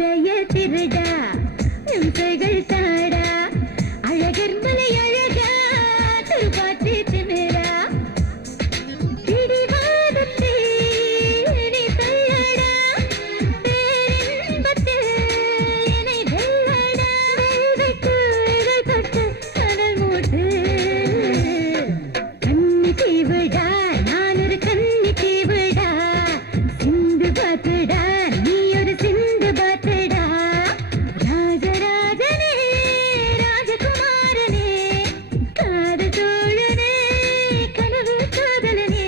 இதய திருடா இம்சைகள் தாடா அழகர் மலை அழகா திருப்பாச்சி திமிரா பிடிவாதத்தை நீ தள்ளடா பேரின்பத்தில் என்னை வெல்லடா வெல்வெட்டு இதழ் தொட்டு கடல் மூட்டு கண்ணி தீவிடா நான் ஒரு கண்ணி தீவிடா சிந்து பாத்துடா நீ ஒரு சிந்து பாத்துடா ராஜராஜனே ராஜகுமாரனே காதல் தோழனே கனவு காதலனே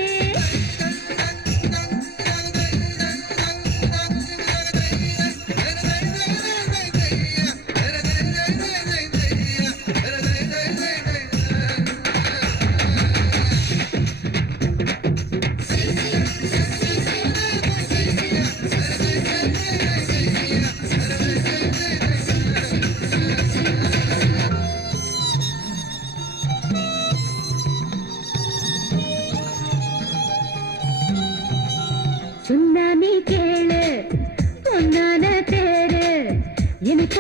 சுண்ணாமி கேளு பொன்னான தேரு எனக்கு